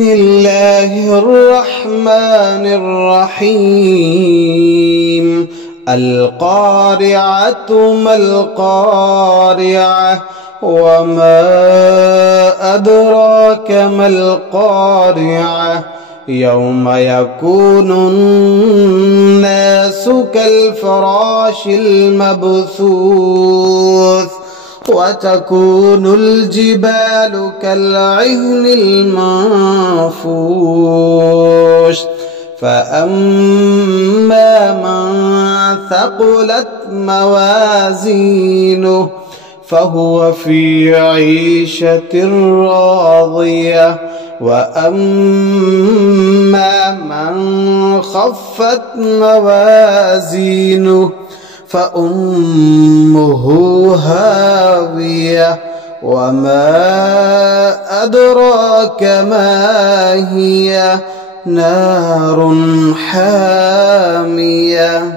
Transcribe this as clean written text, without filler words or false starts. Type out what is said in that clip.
بسم الله الرحمن الرحيم. القارعة ما القارعة وما أدراك ما القارعة يوم يكون الناس كالفراش المبثوث وتكون الجبال كالعهن المنفوش فأما من ثقلت موازينه فهو في عيشة راضية وأما من خفت موازينه فأمه هاوية وما أدراك ما هي نار حامية.